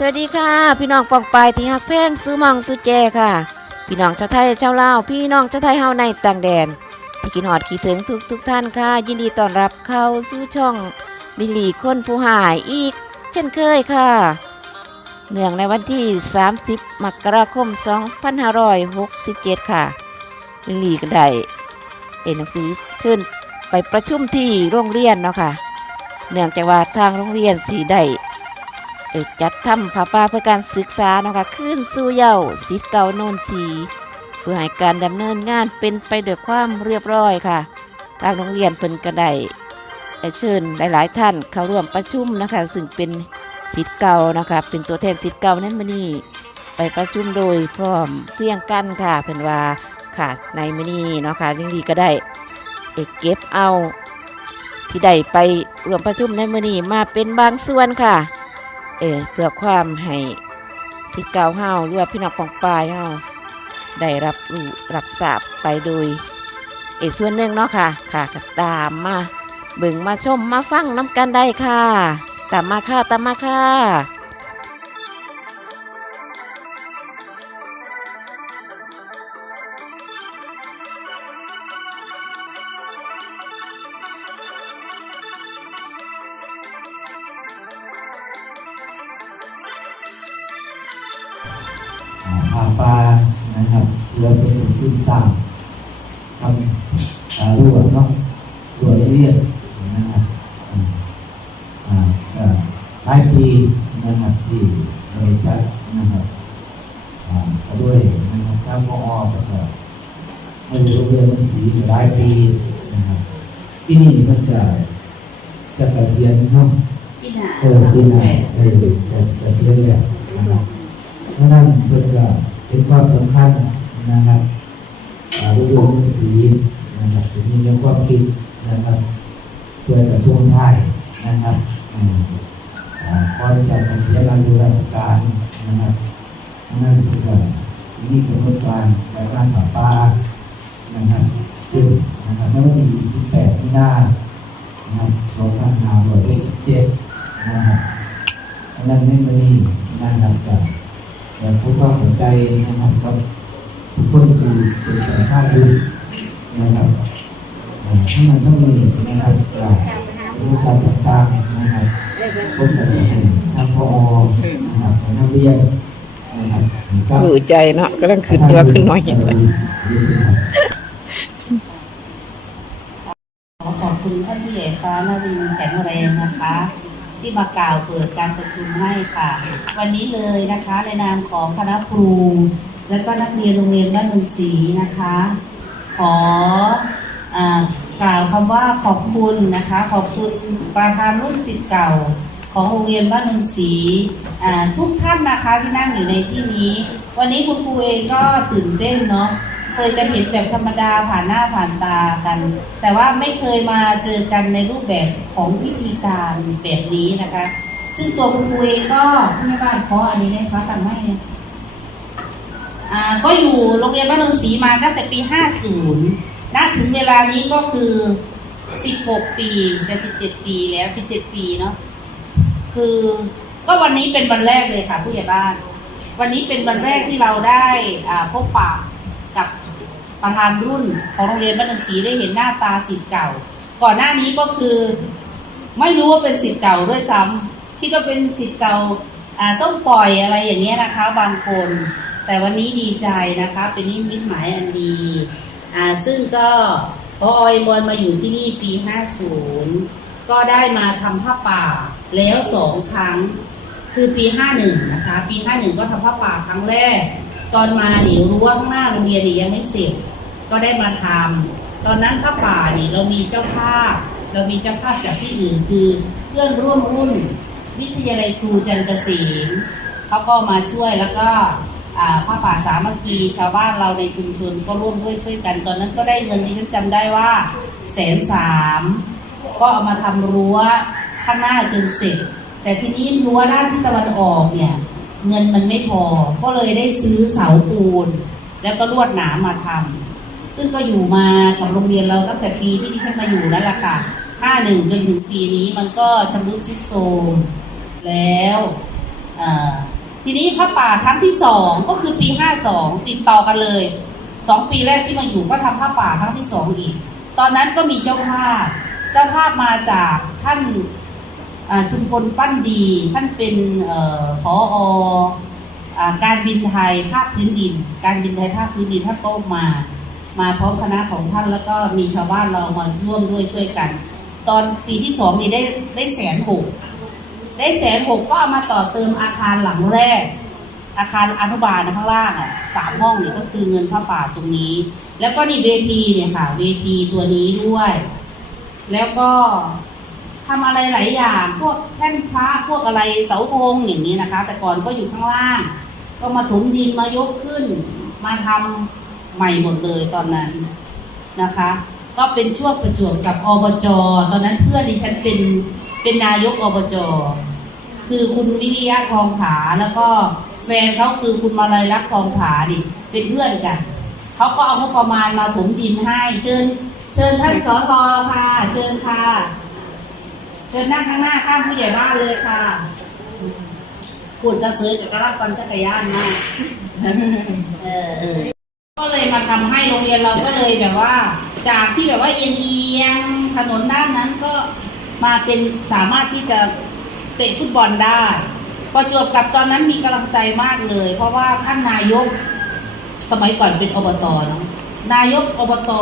สวัสดีค่ะ พี่น้องปองปายที่ฮักแพงซื้อมองซื้อแจค่ะ พี่น้องชาวไทยชาวลาวพี่น้องชาวไทยเฮาในต่างแดนที่กินหอดคิดถึงทุกทุกท่านค่ะ ยินดีต้อนรับเข้าสู่ช่องลิลีคนผู้หายอีก เช่นเคยค่ะ เนื่องในวันที่ 30 มกราคม 2567 ค่ะลิลีก็ได้เอ็นหนังสือเชิญไปประชุมที่โรงเรียนเนาะค่ะ เนื่องจากว่าทางโรงเรียนสีได้ จัดทำผ้าป่าเพื่อการศึกษานะคะขึ้นสู่เยาว์สิทธิ์เก่าโนนสีเพื่อให้การดำเนินงานเป็นไปด้วยความเรียบร้อยค่ะทางโรงเรียนเพิ่นก็ได้เชิญหลาย ๆ ท่านเข้าร่วมประชุมนะคะซึ่งเป็นสิทธิ์เก่านะคะเป็นตัวแทนสิทธิ์เก่าในมือนี้ไปประชุมโดยพร้อมเพียงกันค่ะเพิ่นว่าค่ะในมือนี้เนาะค่ะลิงลีก็ได้เอ่อเก็บเอาที่ได้ไปร่วมประชุมในมือนี้มาเป็นบางส่วนค่ะ เออเพื่อความให้สิทธิ์เก่าเฮาหรือว่าพี่น้องปองปายเฮาได้รับรู้รับทราบไปโดยเอกส่วนหนึ่งเนาะค่ะ ค่ะก็ตามมาเบิ่งมาชมมาฟังน้ำกันได้ค่ะ ตามมาค่ะ ตามมาค่ะ ด้วยนะครับทางพอก็จะให้โรงเรียนมันสีหลายปีนะครับที่นี่มันจะจะเกษียณเนาะพี่นาเออปีหน้าเออจะเกษียณแล้วนะครับฉะนั้นเพื่อจะเป็นความสำคัญนะครับอ่ารูปรวมสีนะครับถึงมีเรื่องความคิดนะครับเพื่อกระทรวงไทยนะครับอืมอ่าคอยจะเสียการดูราชการนะครับฉะนั้นเพื่อ มีกำหนดการในการปราบปานะครับซึ่งนะครับเมื่อวันที่18มีนานะครับ2567นะครับอันนั้นไม่มีนะครับจากแต่ผู้ต้องสนใจนะครับกับทุกคนคือเป็นสายข้าดูนะครับอ่ามันต้องมีนะครับจากรู้การต่างๆนะครับคนต่ละคนทางพอนะครับนักเรียน หูใจเนาะก็ต้องขึ้นตัวขึ้นน้อยอย่างไรขอขอบคุณท่านผู้ใหญ่ฟ้านารินทร์แข็งแรงนะคะ ที่มากล่าวเปิดการประชุมให้ค่ะ วันนี้เลยนะคะ ในนามของคณะครู และก็นักเรียนโรงเรียนบ้านเมืองศรีนะคะ ขอเออกล่าวคำว่าขอบคุณนะคะ ขอบคุณประธานรุ่นสิทธิ์เก่า ของโรงเรียนบ้านเมืองศรีทุกท่านนะคะที่นั่งอยู่ในที่นี้ วันนี้คุณครูเองก็ตื่นเต้นเนาะเคยจะเห็นแบบธรรมดาผ่านหน้าผ่านตากัน แต่ว่าไม่เคยมาเจอกันในรูปแบบของพิธีการแบบนี้นะคะ ซึ่งตัวคุณครูเองก็ที่แม่บ้านเพราะอันนี้นะคะทำให้เนี่ยอ่าก็อยู่โรงเรียนบ้านเมืองศรีมาตั้งแต่ปี 50ณถึงเวลานี้ก็คือ 16 ปีจะ17 ปีแล้ว 17 ปีเนาะ คือก็วันนี้เป็นวันแรกเลยค่ะผู้ใหญ่บ้าน วันนี้เป็นวันแรกที่เราได้อ่าพบปะกับประธานรุ่นของโรงเรียนบ้านหนังสีได้เห็นหน้าตาสิทธิ์เก่า ก่อนหน้านี้ก็คือไม่รู้ว่าเป็นสิทธิ์เก่าด้วยซ้ำคิดว่าเป็นสิทธิ์เก่าอ่าต้องปล่อยอะไรอย่างเงี้ยนะคะ บางคน แต่วันนี้ดีใจนะคะ เป็นนิมิตหมายอันดีอ่าซึ่งก็พอออยมอนมาอยู่ที่นี่ปี 50 ก็ได้มาทำผ้าป่า แล้วสองครั้งคือปี 51 นะคะ ปี 51 ก็ทำผ้าป่าครั้งแรก ตอนมาหนิรั้วข้างหน้าโรงเรียนนี่ยังไม่เสร็จก็ได้มาทำตอนนั้นผ้าป่าเนี่ยเรามีเจ้าภาพ เรามีเจ้าภาพจากที่อื่นคือเพื่อนร่วมรุ่น วิทยาลัยครูจันทร์เกษมเขาก็มาช่วยแล้วก็ผ้าป่าสามัคคีชาวบ้านเราในชุมชนก็ร่วมด้วยช่วยกัน ตอนนั้นก็ได้เงินที่ฉันจำได้ว่าแสนสามก็เอามาทำรั้ว ข้างหน้าจนเสร็จ แต่ทีนี้รั้วด้านที่ตะวันออกเนี่ย เงินมันไม่พอ ก็เลยได้ซื้อเสาปูน แล้วก็ลวดหนามมาทำซึ่งก็อยู่มากับโรงเรียนเราตั้งแต่ปีที่ดิฉันมาอยู่นั่นแหละค่ะ51จนถึงปีนี้มันก็ชำรุดทรุดโทรมแล้วทีนี้พระป่าครั้งที่สองก็คือปีห้าสองติดต่อกันเลยสองปีแรกที่มาอยู่ก็ทำพระป่าครั้งที่สองอีก ตอนนั้นก็มีเจ้าภาพ เจ้าภาพมาจากท่าน ชุมพลปั้นดีท่านเป็นเอ่อผออการบินไทยภาคพื้นดิน การบินไทยภาคพื้นดินท่านก็มา มาพร้อมคณะของท่านแล้วก็มีชาวบ้านเรามาร่วมด้วยช่วยกัน ตอนปีที่สองนี่ได้ได้แสนหกได้แสนหกก็เอามาต่อเติมอาคารหลังแรก อาคารอนุบาลนะข้างล่างอะสามห้องเนี่ยก็คือเงินผ้าป่าตรงนี้ แล้วก็นี่เวทีเนี่ยค่ะ เวทีตัวนี้ด้วย แล้วก็ ทำอะไรหลายอย่าง พวกแท่นพระพวกอะไรเสาธงอย่างนี้นะคะ แต่ก่อนก็อยู่ข้างล่าง ก็มาถมดินมายกขึ้น มาทำใหม่หมดเลยตอนนั้นนะคะ ก็เป็นช่วงประจวบกับอบจตอนนั้นเพื่อนดิฉันเป็นเป็นนายกอบจคือคุณวิริยะทองผาแล้วก็แฟนเขาคือคุณมาลัยรักทองผาดิเป็นเพื่อนกันเขาก็เอางบประมาณมาถมดินให้ เชิญ เชิญท่านสอทอค่ะ เชิญค่ะ เชิญนั่งข้างหน้าข้างผู้ใหญ่บ้านเลยค่ะขุดกระเสือกับกระลักปันจักรยานมากเออก็เลยมาทำให้โรงเรียนเราก็เลยแบบว่า จากที่แบบว่าเอียงเอียงถนนด้านนั้นก็มาเป็นสามารถที่จะเตะฟุตบอลได้ประจวบกับตอนนั้นมีกำลังใจมากเลย เพราะว่าท่านนายกสมัยก่อนเป็นอบตเนาะนายกอบต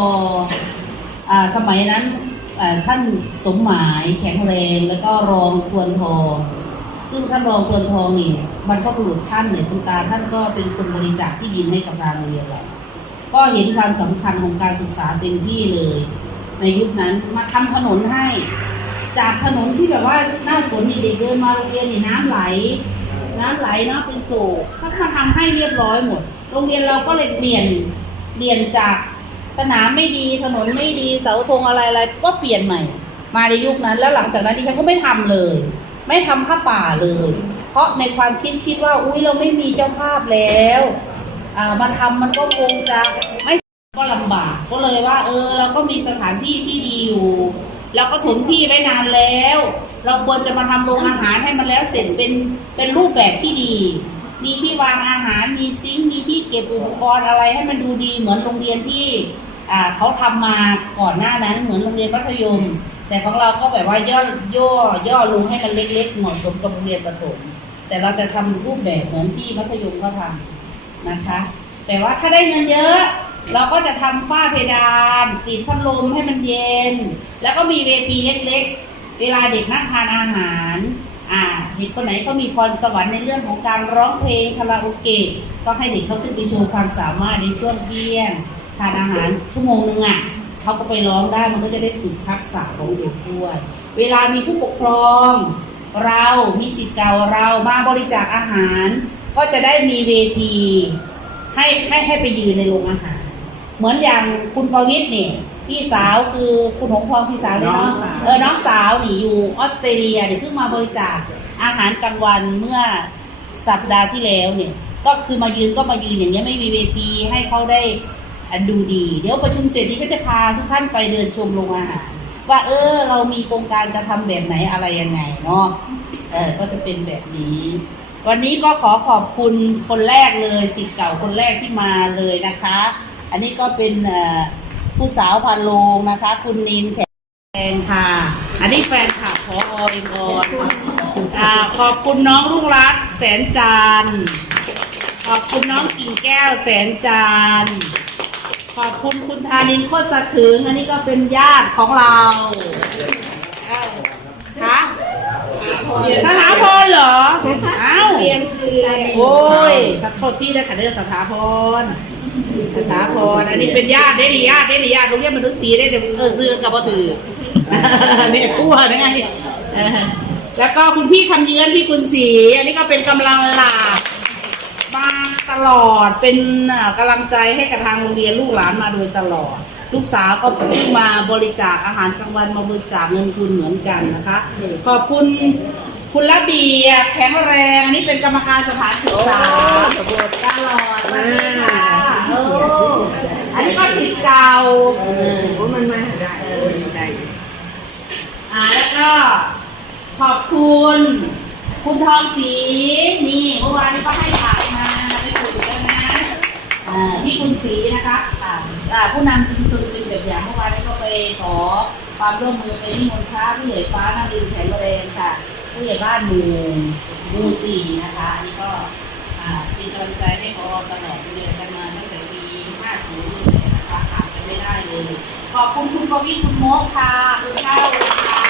อ่าสมัยนั้น ท่านสมหมายแข็งแรงแล้วก็รองทวนทอง ซึ่งท่านรองทวนทองนี่บรรพบุรุษท่านเนี่ยคุณตาท่านก็เป็นคนบริจาคที่ดินให้กับทางโรงเรียนเราก็เห็นความสำคัญของการศึกษาเต็มที่เลย ในยุคนั้นมาทำถนนให้ จากถนนที่แบบว่าหน้าฝนนี่เด็กเดินมาโรงเรียนนี่น้ำไหล น้ำไหลเนาะเป็นโศกถ้านมาทำให้เรียบร้อยหมด โรงเรียนเราก็เลยเปลี่ยนเปลี่ยนจาก สนามไม่ดีถนนไม่ดีเสาธงอะไรอะไรก็เปลี่ยนใหม่ มาในยุคนั้น แล้วหลังจากนั้นดิฉันก็ไม่ทำเลย ไม่ทำผ้าป่าเลย เพราะในความคิดคิดว่า อุ้ยเราไม่มีเจ้าภาพแล้วอ่ามาทำมันก็คงจะไม่ก็ลำบากก็เลยว่า เออ เราก็มีสถานที่ที่ดีอยู่เราก็ถมที่ไว้นานแล้ว เราควรจะมาทำโรงอาหารให้มันแล้วเสร็จเป็นเป็นรูปแบบที่ดี มีที่วางอาหารมีซิงค์มีที่เก็บอุปกรณ์อะไรให้มันดูดีเหมือนโรงเรียนที่ เขาทำมาก่อนหน้านั้นเหมือนโรงเรียนมัธยม แต่ของเราก็แบบว่าย่อย่อย่อลงให้มันเล็กๆเหมาะสมกับโรงเรียนประถมแต่เราจะทำรูปแบบเหมือนที่มัธยมเขาทำนะคะ แต่ว่าถ้าได้เงินเยอะ เราก็จะทำฝ้าเพดานติดพัดลมให้มันเย็น แล้วก็มีเวทีเล็กๆเวลาเด็กนั่งทานอาหารอ่าเด็กคนไหนเขามีพรสวรรค์ในเรื่องของการร้องเพลงคาราโอเกะก็ให้เด็กเขาขึ้นไปโชว์ความสามารถในช่วงเที่ยง ทานอาหารชั่วโมงนึงอะเขาก็ไปร้องได้มันก็จะได้ฝึกทักษะของเด็กด้วย เวลามีผู้ปกครอง เรามีสิทธิ์เก่าเรามาบริจาคอาหาร ก็จะได้มีเวทีให้ให้ให้ไปยืนในโรงอาหาร เหมือนอย่างคุณประวิทย์นี่พี่สาวคือคุณหงทองพี่สาวเนี่ยเนาะน้องสาวเออน้องสาวนี่อยู่ออสเตรเลียเดี๋ยวเพิ่งมาบริจาคอาหารกลางวันเมื่อสัปดาห์ที่แล้วเนี่ย ก็คือมายืนก็มายืนอย่างเงี้ยไม่มีเวทีให้เขาได้ อะดูดี เดี๋ยวประชุมเสร็จนี้ก็จะพาทุกท่านไปเดินชมโรงอาหาร ว่าเออ เรามีโครงการจะทำแบบไหนอะไรยังไงเนาะเออก็จะเป็นแบบนี้ วันนี้ก็ขอขอบคุณคนแรกเลยสิทธิ์เก่าคนแรกที่มาเลยนะคะ อันนี้ก็เป็นผู้สาวพันโลงนะคะ คุณนินแขงค่ะ อันนี้แฟนคลับพออ็มออนขอบคุณน้องรุ่งรัตแสนจานขอบคุณน้องกิ่งแก้วแสนจาน ขอบคุณคุณธานินโคตรสะถึง อันนี้ก็เป็นญาติของเราคะสถาพรเหรอเอ้าเรียนชื่อโอ้ยสักโทษที่เลยค่ะเด้อสถาพรสถาพรอันนี้เป็นญาติได้ดิญาติได้ดิญาติโรงเรียนมนุษย์ศรีได้เดี๋ยวเออซื้อกับบ่ถือนี่กู้ได้ไงแล้วก็คุณพี่คำเยือนพี่คุณศรีอันนี้ก็เป็นกำลังหลักมา ลอด เป็นเอ่อกำลังใจให้กับทางโรงเรียนลูกหลานมาโดยตลอด ลูกสาวก็เพิ่งมาบริจาคอาหารกลางวันมาบริจาคเงินทุนเหมือนกันนะคะ ขอบคุณคุณระเบียบแข็งแรงอันนี้เป็นกรรมการสถานศึกษาตลอดมาเอออันนี้ก็สิทธิ์เก่าเออว่ามันมาได้ได้อ่าแล้วก็ขอบคุณ คุณทองศรีนี่เมื่อวานนี้ก็ให้อ่า พี่คุณศรีนะคะผู้นำชุมชนเป็นแบบอย่างเมื่อวานนี้ก็ไปขอความร่วมมือไปนิมนต์พระผู้ใหญ่ฟ้านารินแข็งแรงค่ะ ผู้ใหญ่บ้านหมู่หมู่สี่นะคะอันนี้ก็อ่าเป็นกำลังใจให้พอตลอดเรียนกันมาตั้งแต่ปี50เลยนะคะขาดกันไม่ได้เลย ขอบคุณคุณกวิคุณโมกค่ะคุณข้าวค่ะ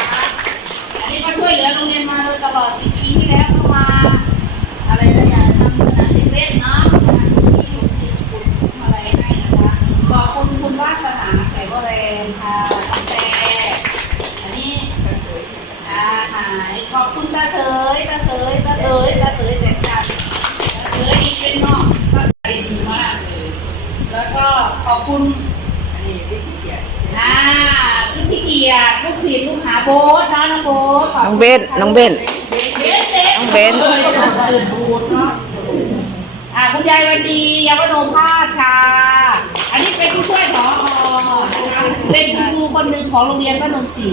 อันนี้ก็ช่วยเหลือโรงเรียนมาโดยตลอด10ปีที่แล้วเข้ามา อะไรหลายอย่างทำสนามเด็กเล่นเนาะที่อยู่ที่คุณอะไรให้นะคะขอบคุณคุณวาสนาไก่ก็แร งค่ะแต่อันนี้อาหายขอบคุณตาเถยตาเถยตาเถยตาเถยแสนจันทร์ตาเถยอีกเป็นนอกก็ใส่ดีมากเลย แล้วก็ขอบคุณอันนี้วิธีเกียรติอ่าลูกที่เกียรติลูกศิษย์ลูกหาโบ๊ทนะน้องโบ๊ทน้องเบนน้องเบนเบนเบนเบนน้องเบนออเปิดบูธเนาะอ่าคุณยายวันดียาวโนภาสค่ะ อันนี้เป็นผู้ช่วยผอนะค เป็นครูคนหนึ่งของโรงเรียนบ้านนนทรี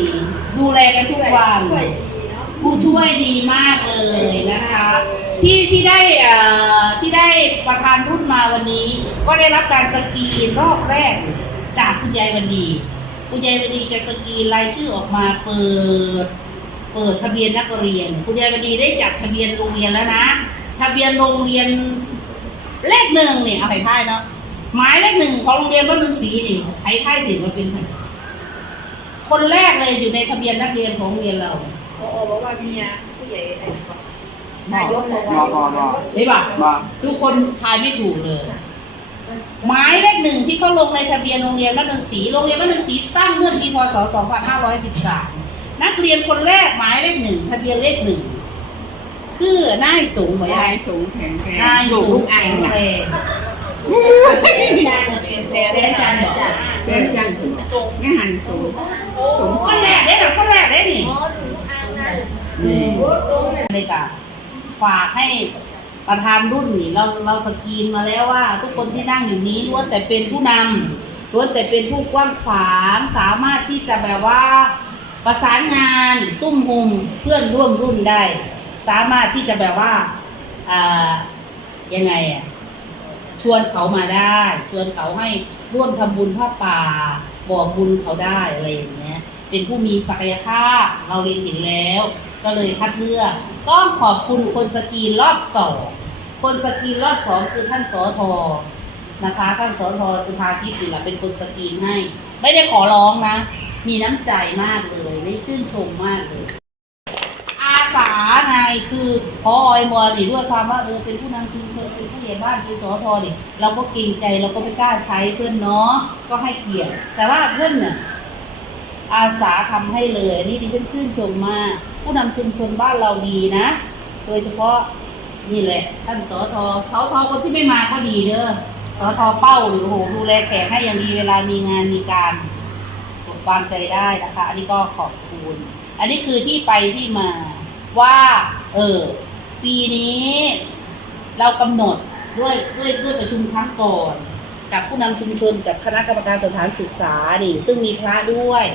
ดูแลกันทุกวันช่วยดีเนาะผู้ช่วยดีมากเลยนะคะ ที่ที่ได้ที่ได้ประธานรุ่นมาวันนี้ ก็ได้รับการสกรีนรอบแรกจากคุณยายวันดีคุณยายวันดีจะสกรีนรายชื่อออกมาเปิดเปิดทะเบียนนักเรียน คุณยายวันดีได้จัดทะเบียนโรงเรียนแล้วนะ ทะเบียนโรงเรียนเลขหนึ่งเนี่ยเอาไถ่ท้ายเนาะ หมายเลขหนึ่งของโรงเรียนบ้านฤาษีนี่ไถ่ท้ายถึงมาเป็นใครคนแรกเลยอยู่ในทะเบียนนักเรียนของโรงเรียนเราพอบอกว่าเมียผู้ใหญ่อะไรนะนายกบอกบอว่าบอบอเห็นป่ะบอทุกคนทายไม่ถูกเลย หมายเลขหนึ่งที่เขาลงในทะเบียนโรงเรียนบ้านนนศรีโรงเรียนบ้านนนศรีตั้งเมื่อปีพศ 2513 นักเรียนคนแรกหมายเลขหนึ่งทะเบียนเลขหนึ่งคือนายสูงไหมนายสูงแข็งแรงนายลูกสูลูงกอ่าแข็งงนะแรง แสนแสนจันแสนจันถึงไม่หันสูงสูงคนแรกได้หรอคนแรกได้หนี่เลยกะฝากให้ประธานรุ่นนี่เราเราสกรีนมาแล้วว่า ทุกคนที่นั่งอยู่นี้ล้วนแต่เป็นผู้นำล้วนแต่เป็นผู้กว้างขวางสามารถที่จะแบบว่า ประสานงานตุ้มหุมเพื่อนร่วมรุ่นได้ สามารถที่จะแบบว่าอ่ายังไงอะ ชวนเขามาได้ ชวนเขาให้ร่วมทำบุญผ้าป่า บอกบุญเขาได้อะไรอย่างเงี้ยเป็นผู้มีศักยภาพเราเรียนเห็นแล้ว ก็เลยคัดเลือกต้องขอบคุณคนสกีนรอบสองคนสกีนรอบสองคือท่านสอทอนะคะท่านสอทอจุฬาทิพย์นี่แหละเป็นคนสกีนให้ ไม่ได้ขอร้องนะ มีน้ำใจมากเลยได้ชื่นชมมากเลย สาไงคือพออยมัวนี่ด้วยความว่าเออเป็นผู้นำชุมชนเป็นผู้ใหญ่บ้านเป็นสอทอนี่เราก็เกรงใจเราก็ไม่กล้าใช้เพื่อนเนาะก็ให้เกียรติแต่ว่าเพื่อนเนี่ยอาสาทำให้เลยนี่ดิฉันชื่นชมมากผู้นำชุมชนบ้านเราดีนะ โดยเฉพาะนี่แหละ ท่านสอทอสอทอคนที่ไม่มาก็ดีเด้อสอทอเป้าหรือโอ้โหดูแลแขกให้อย่างดีเวลามีงานมีการวางใจได้นะคะ อันนี้ก็ขอบคุณ อันนี้คือที่ไปที่มา ว่าเออปีนี้เรากำหนดด้วยด้วยด้วยประชุมครั้งก่อน กับผู้นำชุมชนกับคณะกรรมการสถานศึกษานี่ซึ่งมีพระด้วย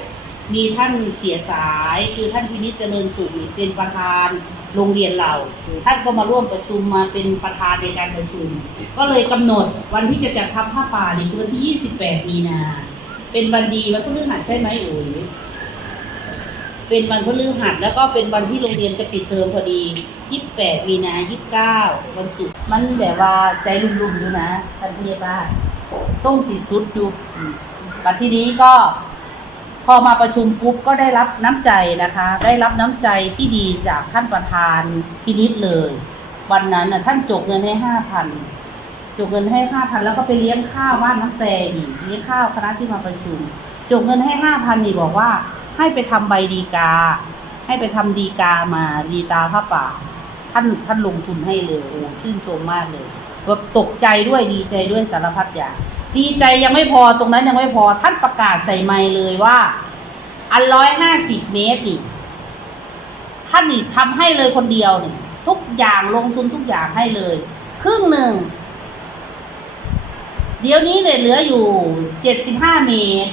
มีท่านเสียสายคือท่านพินิจเจริญสุขเป็นประธานโรงเรียนเราท่านก็มาร่วมประชุมมาเป็นประธานในการประชุม ก็เลยกำหนดวันที่จะจัดทำผ้าป่านี่คือวันที่ 28 มีนา เป็นวันดีวันพฤหัสใช่ไหมอุ๋ย เป็นวันพฤหัสแล้วก็เป็นวันที่โรงเรียนจะปิดเทอมพอดี28มีนา29วันศุกร์มันแบบว่าใจรุ่มๆอยู่นะท่านผู้ใหญ่บ้านส่งสีสุดอยู่อืมแต่ทีนี้ก็ พอมาประชุมปุ๊บก็ได้รับน้ำใจนะคะ ได้รับน้ำใจที่ดีจากท่านประธานพินิษเลย วันนั้นน่ะท่านจกเงินให้ห้าพันจกเงินให้ห้าพันแล้วก็ไปเลี้ยงข้าวบ้านน้ำแต่อีกเลี้ยงข้าวคณะที่มาประชุมจกเงินให้ห้าพันนี่บอกว่า ให้ไปทำใบดีกา ให้ไปทำดีกามาดีกาผ้าป่า ท่านท่านลงทุนให้เลยโอ้ชื่นชมมากเลยแบบตกใจด้วยดีใจด้วยสารพัดอย่างดีใจยังไม่พอตรงนั้นยังไม่พอท่านประกาศใส่ไมค์เลยว่า อันร้อยห้าสิบเมตรนี่ท่านนี่ทำให้เลยคนเดียวเนี่ยทุกอย่างลงทุนทุกอย่างให้เลย ครึ่งหนึ่ง เดี๋ยวนี้เนี่ยเหลืออยู่เจ็ดสิบห้าเมตร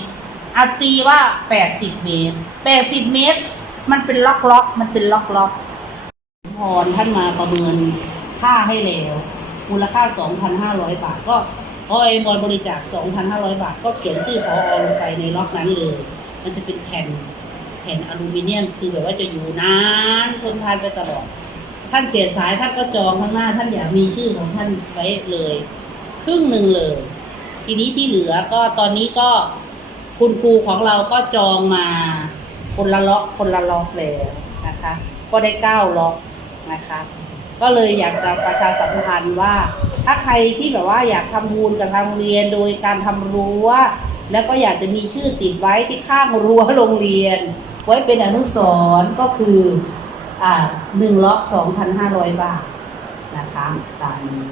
อาตีว่าแปดสิบเมตรแปดสิบเมตร มันเป็นล็อกล็อกมันเป็นล็อกล็อกพรท่านมาประเมินค่าให้แล้วมูลค่าสองพันห้าร้อยบาทก็พอไอ้มอนบริจาค2,500บาท ก็เขียนชื่อพอลงไปในล็อกนั้นเลย มันจะเป็นแผ่นแผ่นอลูมิเนียมคือแบบว่าจะอยู่นานทนทานไปตลอด ท่านเสียสายท่านก็จองข้างหน้า ท่านอยากมีชื่อของท่านไว้เลย ครึ่งหนึ่งเลย ทีนี้ที่เหลือก็ตอนนี้ก็ คุณครูของเราก็จองมาคนละล็อกคนละล็อกแล้วนะคะ ก็ได้เก้าล็อกนะคะ ก็เลยอยากจะประชาสัมพันธ์ว่า ถ้าใครที่แบบว่าอยากทำบุญกับทางเรียนโดยการทำรั้วแล้วก็อยากจะมีชื่อติดไว้ที่ข้างรั้วโรงเรียน ไว้เป็นอนุสรณ์ก็คืออ่าหนึ่งล็อกสองพันห้าร้อยบาทนะคะตามนี้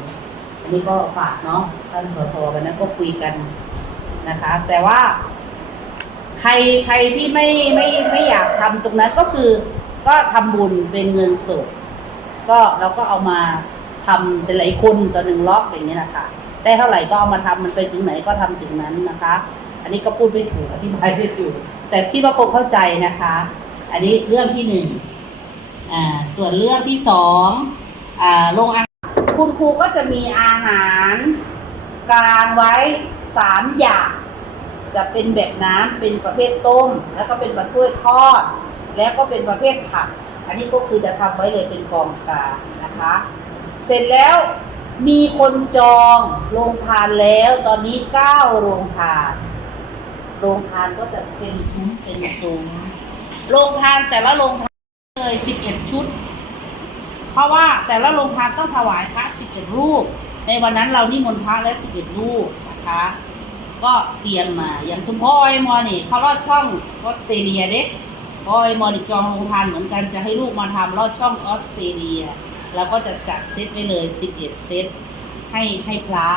นนี้ก็ฝากเนาะท่านสทวันนั้นก็คุยกันนะคะ แต่ว่า ใครใครที่ไม่ไม่ไม่อยากทำตรงนั้นก็คือ ก็ทำบุญเป็นเงินสดก็เราก็เอามาทำแต่หลายคนต่อหนึ่งล็อกอย่างนี้นะคะได้เท่าไหร่ก็เอามาทำมันไปถึงไหนก็ทำถึงนั้นนะคะ อันนี้ก็พูดไม่ถูกอธิบายไม่ถูกแต่ที่ว่าคงเข้าใจนะคะ อันนี้เรื่องที่หนึ่งอ่าส่วนเรื่องที่สองอ่าโรงอาหารคุณครูก็จะมีอาหารกลางไว้สามอย่าง จะเป็นแบบน้ำเป็นประเภทต้ม แล้วก็เป็นประเภททอด แล้วก็เป็นประเภทผัก อันนี้ก็คือจะทำไว้เลยเป็นกองกลางนะคะ เสร็จแล้วมีคนจองโรงทานแล้วตอนนี้เก้าโรงทาน โรงทานก็จะเป็นซุ้มเป็นซุ้มโรงทานแต่ละโรงทานเลยสิบเอ็ดชุด เพราะว่าแต่ละโรงทานต้องถวายพระสิบเอ็ดรูป ในวันนั้นเรานิมนต์พระและสิบเอ็ดรูปนะคะ ก็เตรียมมา อย่างสมพอยมอนี่เขาลอดช่องออสเตรเลียเด็กพอยมอนี่จองโรงทานเหมือนกันจะให้ลูกมาทำลอดช่องออสเตรเลียเราก็จะจัดเซตไว้เลยสิบเอ็ดเซต ให้ให้พระ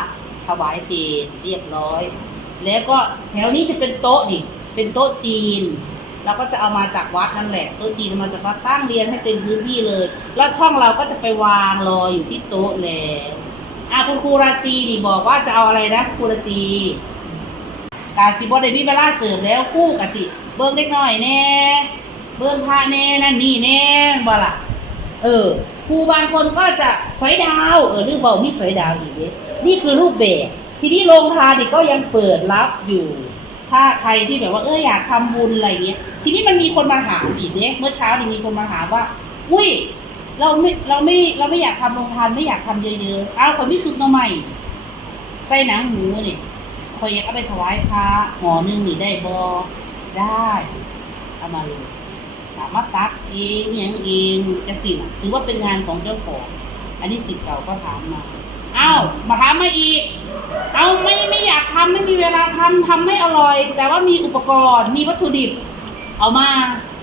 ถวายเพลเรียบร้อย แล้วก็แถวนี้จะเป็นโต๊ะดิเป็นโต๊ะจีนเราก็จะเอามาจากวัดนั่นแหละโต๊ะจีนมาจากวัดตั้งเรียนให้เต็มพื้นที่เลย แล้วช่องเราก็จะไปวางรออยู่ที่โต๊ะแล้วอะคุณครูราตีนี่บอกว่าจะเอาอะไรนะครูราตี กาสิบได้มีเวลาเสริมแล้วคู่กับสิ เบิ้งเล็กน้อยแน่ เบิ้งพระแน่นั่นนี่แน่บ่ล่ะ เออครูบางคนก็จะสอยดาวเออเรื่องเบามีสอยดาวอีกเด้นี่คือรูปแบบทีนี้โรงทานนี่ก็ยังเปิดรับอยู่ ถ้าใครที่แบบว่าเอออยากทำบุญอะไรเงี้ย ทีนี้มันมีคนมาถาอีกเนี่ยเมื่อเช้านี่มีคนมาถาว่า อุ้ย เราไม่เราไม่เราไม่อยากทำโรงทานไม่อยากทำเยอะๆ เอาวคนมีสุดหน่อใหม่ใส่หนังหมูเนี่ คอยอยากเอาไปถวายพระหอหนึ่งนี่ได้บอได้เอามาเลยถามมาตักเองอย่างเองจะสินถือว่าเป็นงานของเจ้าของ อันนี้สิทธิ์เก่าก็ถามมาอ้าวมาถามมาอีก เอาไม่ไม่อยากทำไม่มีเวลาทำทำไม่อร่อย แต่ว่ามีอุปกรณ์มีวัตถุดิบ เอามา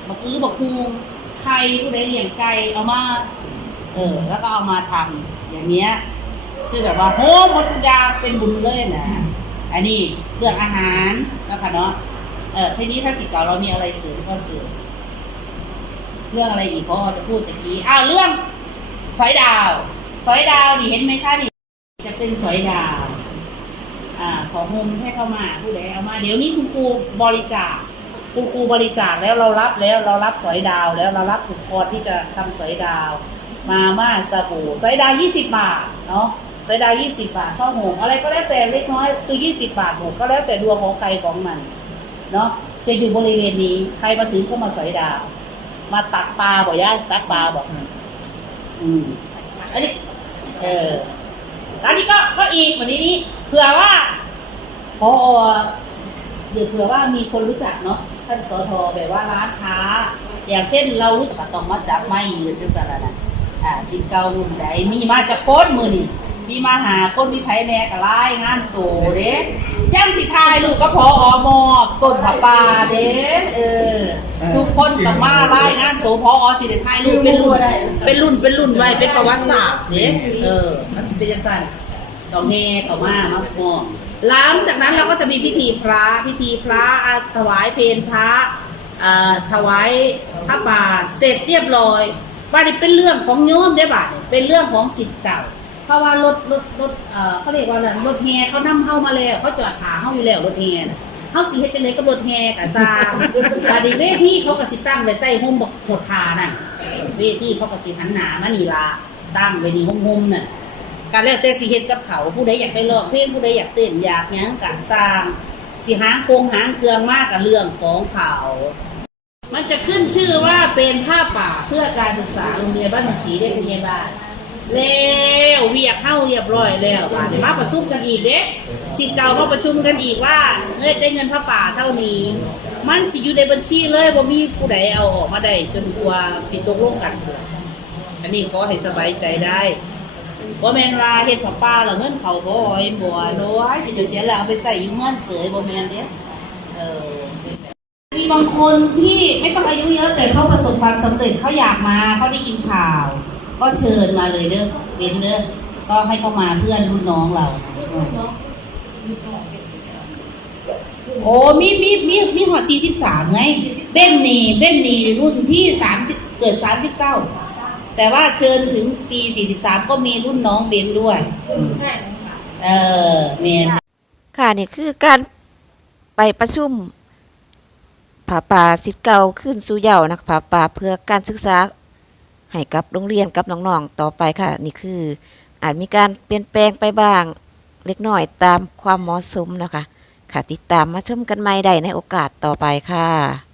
บักอื้อบักคูไข่ผู้ใดเลี้ยงไก่เอามา เออ แล้วก็เอามาทำอย่างเนี้ยคือแบบว่าโหหมดทุกอย่างเป็นบุญเลยนะ อันนี้เรื่องอาหารแล้วค่ะเนาะเออทีนี้ถ้าสิทธิ์เก่าเรามีอะไรเสริมก็เสริมเรื่องอะไรอีกพ่อจะพูดตะกี้อ้าวเรื่องสอยดาว สอยดาวนี่เห็นไหมคะนี่จะเป็นสอยดาวอ่าขอโฮมให้เข้ามาผู้ใดเอามา เดี๋ยวนี้คุณครูบริจาคคุณครูบริจาคแล้วเรารับแล้วเรารับสอยดาวแล้วเรารับอุปกรณ์ที่จะทำสอยดาว มาม่าสบู่สอยดาวยี่สิบบาทเนาะ สอยดาวยี่สิบบาทข้าวหงอะไรก็แล้วแต่เล็กน้อยคือยี่สิบบาทหมดก็แล้วแต่ดวงของใครของมันเนาะจะอยู่บริเวณนี้ ใครมาถึงก็มาสอยดาว มาตักปลาบอกย่าตักปลาบอกอืมอันนี้ เอออันนี้ก็ก็อีกวันนี้นี้เผื่อว่าพอเดี๋ยวเผื่อว่ามีคนรู้จักเนาะท่านสอทอแบบว่าร้านค้า อย่างเช่นเรารู้จักต้องมาจับไม่ยืนจังสันน่ะอ่าสินเก่ารุ่นใดมีมาจากโค้นมือนี่ มีมาหาคนมีไผแน่กับไล่งานโตเด้ย่ำสิทายลูกก็พออมอบต้นผาป่าเด้เออ ทุกคนต้องมาไล่งานโตพออสิได้ทายลูกเป็นรุ่นเป็นรุ่นเป็นรุ่นไว้เป็นประวัติศาสตร์เนี่ยเออ มันจะเป็นยังไงต่องเฮต่อมามาพอหลังจากนั้นเราก็จะมีพิธีพระพิธีพระอ่าถวายเพลพระอ่าถวายพระป่าเสร็จเรียบร้อยว่านี่เป็นเรื่องของโยมได้บ่าเนี่ยเป็นเรื่องของสิทธิ์เก่า เพราะว่ารถรถรถเอ่อเขาเรียกว่าอะไรรถแห่เขานำเข้ามาแล้วเขาจอดหาเข้าอยู่แล้วรถแห่น่ะเขาสิเฮ็ดจังไดกับรถแห่กับซางบาดนีเวทีเขาก็สิตั้งไว้ใต้ห่มบักโขดคานั่นเวทีเขาก็สิหันหนามานี่ละตั้งไว้นี่ห่มๆน่ะการแล้วแต่สิเฮ็ดกับเขาผู้ใดอยากไปร้องเพลงผู้ใดอยากเต้นอยากหยังกะสร้างสิหางโครงหางเครื่องมากกับเรื่องของเขา มันจะขึ้นชื่อว่าเป็นผ้าป่าเพื่อการศึกษาโรงเรียนบ้านหนองสีได้เป็นไงบ้าน แล้วเวียกเข้าเรียบร้อยแล้วบาดนี้มาประชุมกันอีกเด้สิทธิ์เก่ามาประชุมกันอีกว่าเฮ้ยได้เงินผ้าป่าเท่านี้ มันสิอยู่ในบัญชีเลยบ่มีผู้ใดเอาออกมาได้จนกว่าสิตกลงกัน อันนี้ขอให้สบายใจได้บ่แมนว่าเฮ็ดผ้าป่าแล้วเงินเขาบ่อยบ่โน้ยสิจะเสียแล้วเอาไปใส่อยู่เงินเสยบ่แมนเด้เออมีบางคนที่ไม่ต้องอายุเยอะแต่เขาประสบความสำเร็จเขาอยากมาเขาได้ยินข่าว ก็เชิญมาเลยเด้อเว้นเด้อก็ให้เขามาเพื่อนรุ่นน้องเราโอ้มีมีมีมีหอดสี่สิบสามไง เบ้นนี่เบ้นนี่รุ่นที่สามสิบเกิดสามสิบเก้าแต่ว่าเชิญถึงปีสี่สิบสามก็มีรุ่นน้องเบนด้วยเออเมนค่ะนี่คือการไปประชุมผาป่าสิทธิ์เก่าขึ้นสู่เยาว์นะคะผาป่าเพื่อการศึกษา ให้กับโรงเรียนกับน้องๆต่อไปค่ะ นี่คือ อาจมีการเปลี่ยนแปลงไปบ้าง เล็กน้อยตามความเหมาะสมนะคะค่ะติดตามมาชมกันใหม่ได้ในโอกาสต่อไปค่ะ